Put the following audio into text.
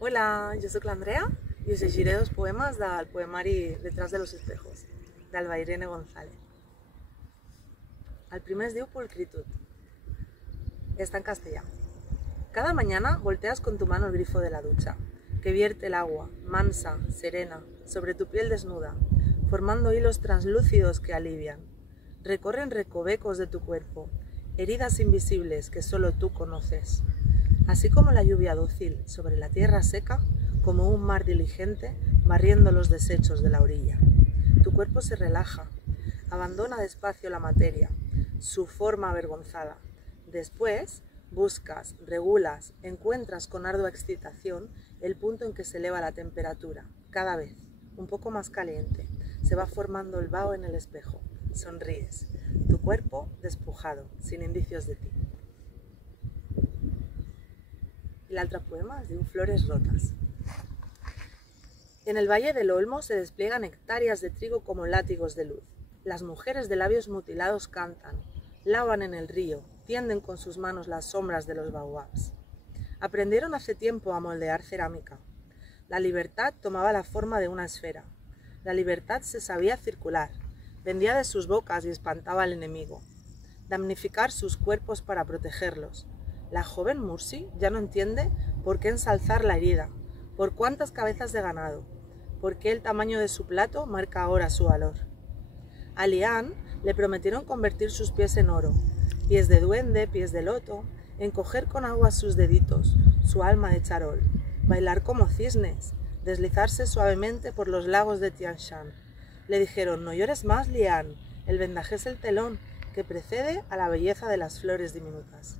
Hola, jo sóc l'Andrea i us llegiré dos poemes del poemari Detrás de los espejos, d'Alba Irene González. El primer es diu Pulcritud. Está en castellano. Cada mañana volteas con tu mano el grifo de la ducha, que vierte el agua, mansa, serena, sobre tu piel desnuda, formando hilos translúcidos que alivian. Recorren recovecos de tu cuerpo, heridas invisibles que solo tú conoces. Así como la lluvia dócil sobre la tierra seca, como un mar diligente barriendo los desechos de la orilla. Tu cuerpo se relaja, abandona despacio la materia, su forma avergonzada. Después, buscas, regulas, encuentras con ardua excitación el punto en que se eleva la temperatura, cada vez, un poco más caliente. Se va formando el vaho en el espejo. Sonríes, tu cuerpo despojado, sin indicios de ti. Y l'altre poema es diu Flores rotas. En el valle del Olmo se despliegan hectáreas de trigo como látigos de luz. Las mujeres de labios mutilados cantan, lavan en el río, tienden con sus manos las sombras de los baobabs. Aprendieron hace tiempo a moldear cerámica. La libertad tomaba la forma de una esfera. La libertad se sabía circular, vendía de sus bocas y espantaba al enemigo. Damnificar sus cuerpos para protegerlos. La joven Mursi ya no entiende por qué ensalzar la herida, por cuántas cabezas de ganado, por qué el tamaño de su plato marca ahora su valor. A Lian le prometieron convertir sus pies en oro, pies de duende, pies de loto, encoger con agua sus deditos, su alma de charol, bailar como cisnes, deslizarse suavemente por los lagos de Tian Shan. Le dijeron, no llores más, Lian, el vendaje es el telón que precede a la belleza de las flores diminutas.